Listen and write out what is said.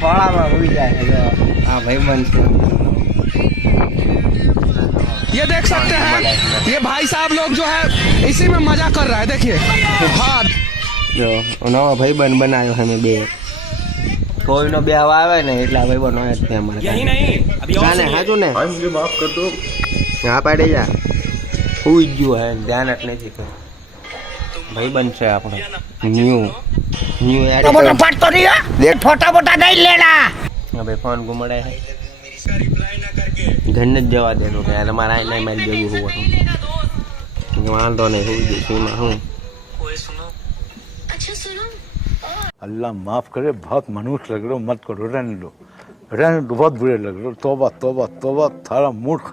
ખોળામાં હોઈ જાય છે જો આ ભાઈબંધ છે ये देख सकते हैं ये भाई साहब लोग जो है इसी में मजा कर रहा है देखिए हाँ જો નવો ભાઈબંધ બનાવ્યો છે મેં બે કોઈનો બે હવા આવે ને એટલા ભાઈબંધ હોય જ તે અમારે કાને હાચું ને मुझे माफ कर दो। હા પાડી જા હુઈ જ ગયું હે ધ્યાન જ નથી તો ભાઈબંધ છે આપણો ન્યુ मोटा पाट तो नहीं है छोटा मोटा नहीं लेना। હવે ફોન ઘુમડે છે ઘરને જ જવા દેનું કે તમારે આ નહીં મારી ભેગું હોવાનું વાંધો નહીં હોઈ જઈશું એમાં હું अल्लाह माफ करे, बहुत मनुष्य लग रहे हो, मत करो, रहने दो, बहुत बुरे लग रहे हो। तौबा तौबा तौबा, थारा मूड